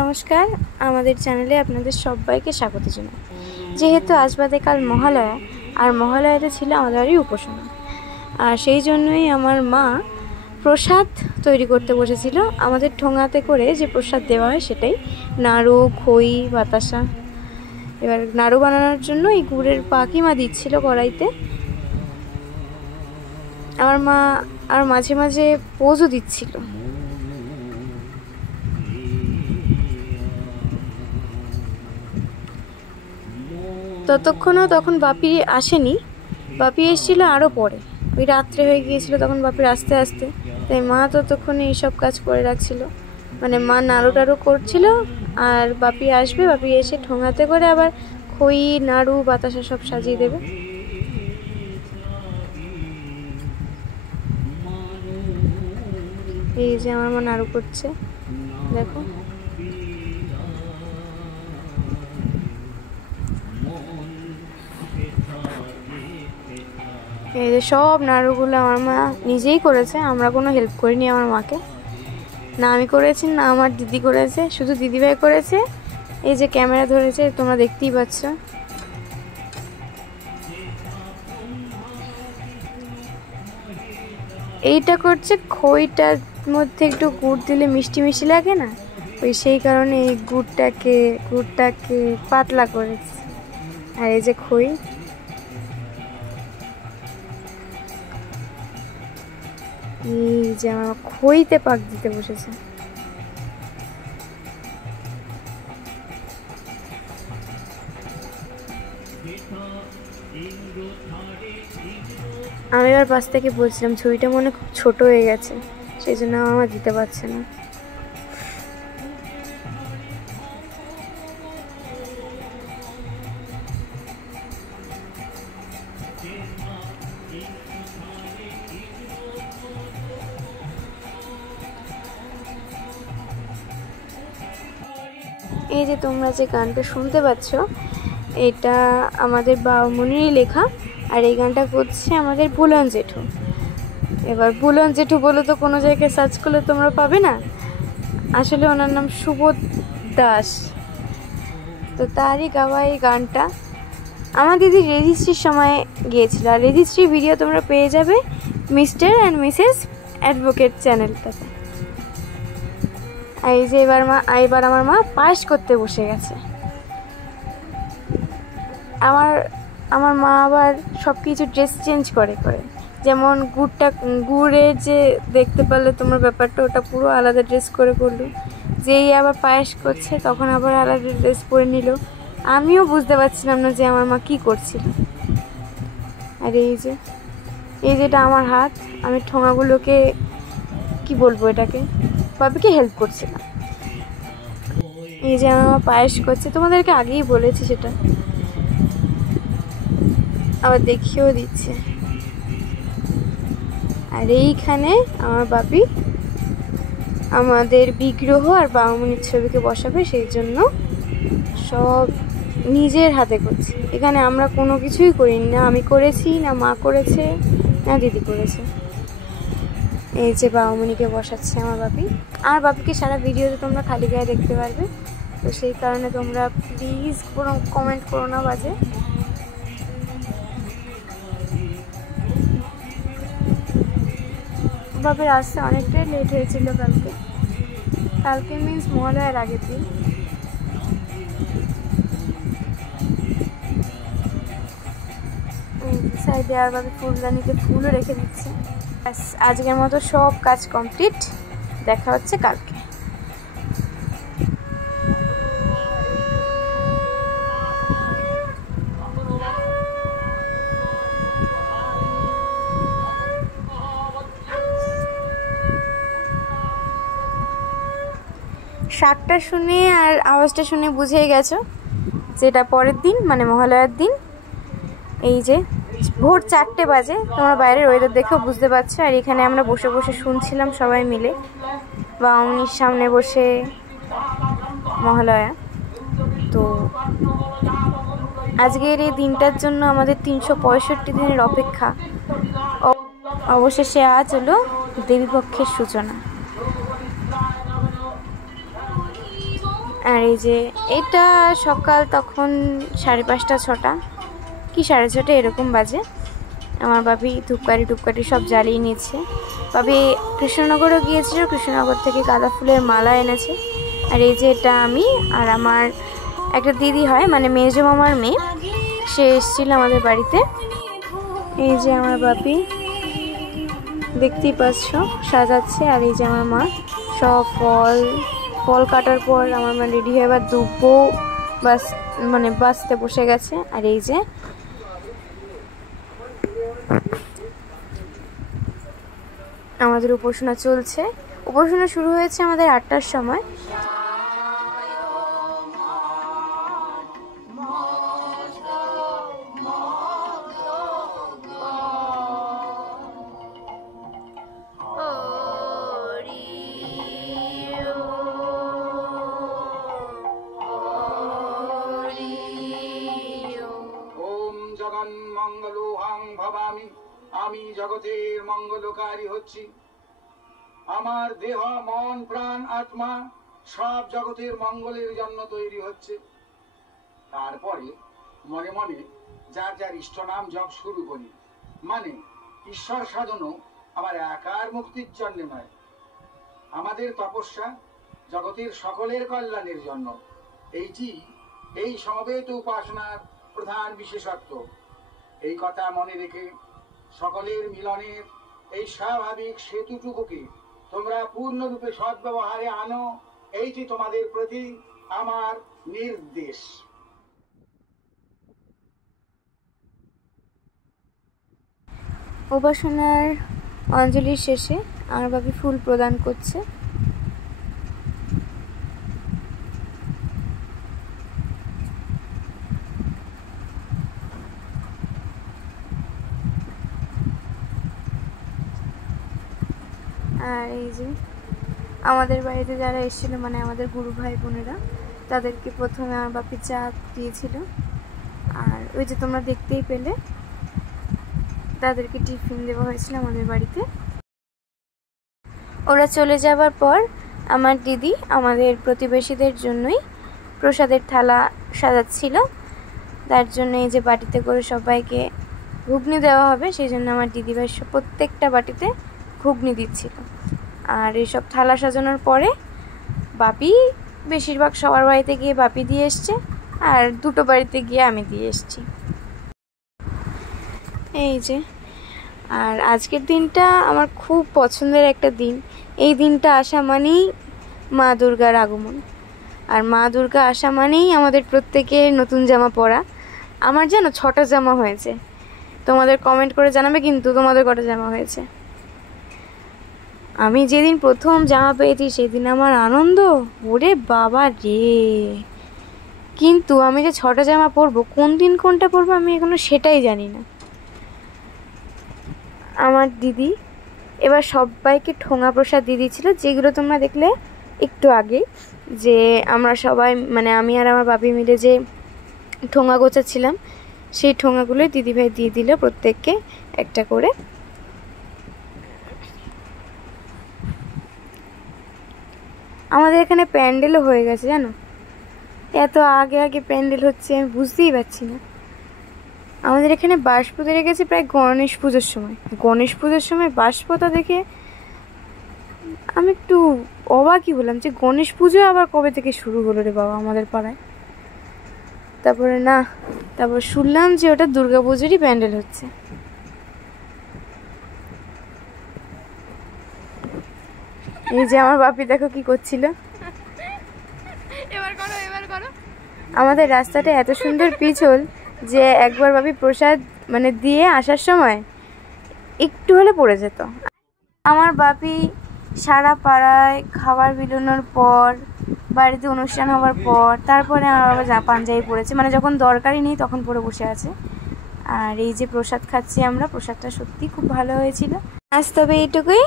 নমস্কার, আমাদের চ্যানেলে আপনাদের সবাইকে স্বাগত জানাই। যেহেতু আজ বাদে কাল মহালয়া, আর মহালয়াতে ছিল আমাদের বাড়ির উপাসনা, আর সেই জন্যই আমার মা প্রসাদ তৈরি করতে বসেছিল। আমাদের ঠোঙাতে করে যে প্রসাদ দেওয়া হয় সেটাই, নাড়ু, খই, বাতাসা। এবার নাড়ু বানানোর জন্য এই গুড়ের পাকিমা দিচ্ছিল কড়াইতে। আমার মা আর মাঝে মাঝে পোজও দিচ্ছিল। তখন বাপি আসেনি, বাপি এসেছিল আরও পরে, ওই রাত্রে হয়ে গিয়েছিল তখন বাপির আসতে আসতে। তাই মা ততক্ষণে এইসব কাজ করে রাখছিল, মানে মা নাড়ু টাড়ু করছিল, আর বাপি আসবে, বাপি এসে ঠোঙাতে করে আবার খই, নাড়ু, বাতাসা সব সাজিয়ে দেবে। এই যে আমার মা নাড়ু করছে, দেখো। এই যে সব নাড়ুগুলো আমার মা নিজেই করেছে, আমরা কোনো হেল্প করিনি আমার মাকে। না আমি করেছি, না আমার দিদি করেছে, শুধু দিদিভাই করেছে। এই যে ক্যামেরা ধরেছে, তোমরা দেখতেই পাচ্ছ। এইটা করছে খইটার মধ্যে একটু গুড় দিলে মিষ্টি মিষ্টি লাগে না, ওই সেই কারণে এই গুড়টাকে পাতলা করেছে। আর এই যে খই, এই যে আমার খইতে পাক দিতে বসেছে। আমি এবার পাশ থেকে বলছিলাম ছুরিটা মনে খুব ছোট হয়ে গেছে, সেই জন্য আমার দিতে পারছে না। এই যে তোমরা যে গানটা শুনতে পাচ্ছ, এটা আমাদের বাউমনিরই লেখা, আর এই গানটা করছে আমাদের বুলন জেঠু। এবার বুলন জেঠু বলে তো কোনো জায়গায় সার্চ করলে তোমরা পাবে না, আসলে ওনার নাম সুবোধ দাস। তো তারই গাওয়া এই গানটা আমার দিদি রেজিস্ট্রির সময় গিয়েছিল, আর রেজিস্ট্রির ভিডিও তোমরা পেয়ে যাবে মিস্টার অ্যান্ড মিসেস অ্যাডভোকেট চ্যানেলটাতে। আর এই যে এবার আমার মা পায়েস করতে বসে গেছে। আমার মা আবার সব কিছু ড্রেস চেঞ্জ করে, যেমন গুড়ের যে দেখতে পারলে তোমার ব্যাপারটা, ওটা পুরো আলাদা ড্রেস করে করলো। যেই আবার পায়েস করছে তখন আবার আলাদা ড্রেস পরে নিল। আমিও বুঝতে পারছিলাম না যে আমার মা কি করছিল। আর এই যেটা আমার হাত, আমি ঠোঙাগুলোকে কি বলবো, এটাকে বাপিকে হেল্প করছিলাম। এই যে আমার মা পায়েস করছে, তোমাদেরকে আগেই বলেছি সেটা, আবার দেখিয়েও দিচ্ছে। আর এইখানে আমার বাপি আমাদের বিগ্রহ আর বাউমনির ছবিকে বসাবে, সেই জন্য সব নিজের হাতে করছে। এখানে আমরা কোনো কিছুই করিনি, না আমি করেছি, না মা করেছে, না দিদি করেছে। এই যে বাউমনিকে বসাচ্ছে আমার বাপি। আর বাপিকে সারা ভিডিওতে তোমরা খালি গায়ে দেখতে পারবে, তো সেই কারণে তোমরা প্লিজ কোনো কমেন্ট করো না বাজে। বাপির আসতে অনেকটাই লেট হয়েছিল কালকে মিন্স মহালয়ার আগের দিন। সাইডে আর বাপি ফুলদানিতে ফুলও রেখে দিচ্ছে। আজকের মতো সব কাজ কমপ্লিট, দেখা হচ্ছে কালকে। শাকটা শুনে আর আওয়াজটা শুনে বুঝেই গেছো যেটা পরের দিন, মানে মহালয়ার দিন। এই যে ভোর 4টে বাজে, তোমরা বাইরের ওয়েদার দেখেও বুঝতে পারছো। আর এখানে আমরা বসে বসে শুনছিলাম সবাই মিলে, বাউমনির সামনে বসে মহালয়া। তো আজকের এই দিনটার জন্য আমাদের 365 দিনের অপেক্ষা অবশেষে আজ হলো দেবীপক্ষের সূচনা। আর এই যে এটা সকাল তখন 5:30 6টা কি 6:30 এরকম বাজে। আমার বাপি ধূপকাঠি সব জ্বালিয়ে নিচ্ছে। বাপি কৃষ্ণনগরও গিয়েছিল, কৃষ্ণনগর থেকে গাঁদা ফুলের মালা এনেছে। আর এই যে এটা আমি আর আমার একটা দিদি হয়, মানে মেজো মামার মেয়ে, সে এসেছিল আমাদের বাড়িতে। এই যে আমার বাপি দেখতেই পাচ্ছ সাজাচ্ছে। আর এই যে আমার মা সব ফল কাটার পর আমার মা রেডি হয়ে এবার দুব্বো বাঁচতে বসে গেছে। আর এই যে আমাদের উপাসনা চলছে। উপাসনা শুরু হয়েছে আমাদের 8টার সময়। মঙ্গলোহাং ভবামি, আমি জগতের মঙ্গলকারী হচ্ছি। আমার দেহ মন প্রাণ আত্মা সব জগতের মঙ্গলের জন্য তৈরি হচ্ছে। তারপরে মনে মনে যার যার ইষ্ট নাম জপ শুরু করি। মানে ঈশ্বর সাধনও আমার একার মুক্তির জন্য নয়, আমাদের তপস্যা জগতের সকলের কল্যাণের জন্য। এইটি এই সমবেত উপাসনার প্রধান বিশেষত্ব। এই কথা মনে রেখে সকলের মিলনের এই স্বাভাবিক সেতুটুকুকে তোমরা পূর্ণরূপে সদ্ব্যবহারে আনো, এইটি তোমাদের প্রতি আমার নির্দেশ। উপাসনার অঞ্জলির শেষে আমার বাপি ফুল প্রদান করছে। আর এই যে আমাদের বাড়িতে যারা এসেছিল, মানে আমাদের গুরু ভাই বোনেরা, তাদেরকে প্রথমে আমার বাপি চা দিয়েছিল। আর ওই যে তোমরা দেখতেই পেলে তাদেরকে টিফিন দেওয়া হয়েছিল আমাদের বাড়িতে। ওরা চলে যাবার পর আমার দিদি আমাদের প্রতিবেশীদের জন্যই প্রসাদের থালা সাজাচ্ছিল। তার জন্য এই যে বাটিতে করে সবাইকে ঘুগনি দেওয়া হবে, সেই জন্য আমার দিদিভাই প্রত্যেকটা বাটিতে ঘুগনি দিচ্ছিল। আর এইসব থালা সাজানোর পরে বাপি বেশিরভাগ সবার বাড়িতে গিয়ে বাপি দিয়ে এসছে, আর দুটো বাড়িতে গিয়ে আমি দিয়ে এসছি। এই যে আর আজকের দিনটা আমার খুব পছন্দের একটা দিন। এই দিনটা আসা মানেই মা দুর্গার আগমন, আর মা দুর্গা আসা মানেই আমাদের প্রত্যেকের নতুন জামা পরা। আমার যেন 6টা জামা হয়েছে। তোমাদের কমেন্ট করে জানাবে কিন্তু তোমাদের কটা জামা হয়েছে। আমি যেদিন প্রথম জামা পেয়েছি সেদিন আমার আনন্দ, ওরে বাবা রে। কিন্তু আমি যে 6টা জামা পরবো, কোন দিন কোনটা পরবো আমি এখনো সেটাই জানি না। আমার দিদি এবার সবাইকে ঠোঙা প্রসাদ দিয়ে দিয়েছিল, যেগুলো তোমরা দেখলে একটু আগে, যে আমরা সবাই মানে আমি আর আমার বাপি মিলে যে ঠোঙা গোছাচ্ছিলাম, সেই ঠোঙাগুলোই দিদিভাই দিয়ে দিল প্রত্যেককে একটা করে। আমাদের এখানে প্যান্ডেলও হয়ে গেছে জানো, এত আগে আগে প্যান্ডেল হচ্ছে আমি বুঝতেই পারছি না। আমাদের এখানে বাঁশ পুঁতে রেখেছে প্রায় গণেশ পুজোর সময়। গণেশ পুজোর সময় বাঁশ পোতা দেখে আমি একটু অবাকই হলাম যে গণেশ পুজো আবার কবে থেকে শুরু হলো রে বাবা আমাদের পাড়ায়। তারপর শুনলাম যে ওটা দুর্গা পুজোরই প্যান্ডেল হচ্ছে। এই যে আমার বাপি দেখো কি করছিল। আমাদের রাস্তাটা এত সুন্দর পিছল যে একবার বাপি প্রসাদ মানে দিয়ে আসার সময় একটু হলে পড়ে যেত। আমার বাপি সারা পাড়ায় খাবার বিলোনোর পর, বাড়িতে অনুষ্ঠান হওয়ার পর, তারপরে আমার বাবা পাঞ্জাবি পড়েছে, মানে যখন দরকারই নেই তখন পরে বসে আছে। আর এই যে প্রসাদ খাচ্ছি আমরা, প্রসাদটা সত্যি খুব ভালো হয়েছিল। আজ তবে এইটুকুই,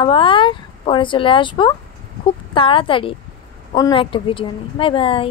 আবার পরে চলে আসবো খুব তাড়াতাড়ি অন্য একটা ভিডিও নিয়ে। Bye bye.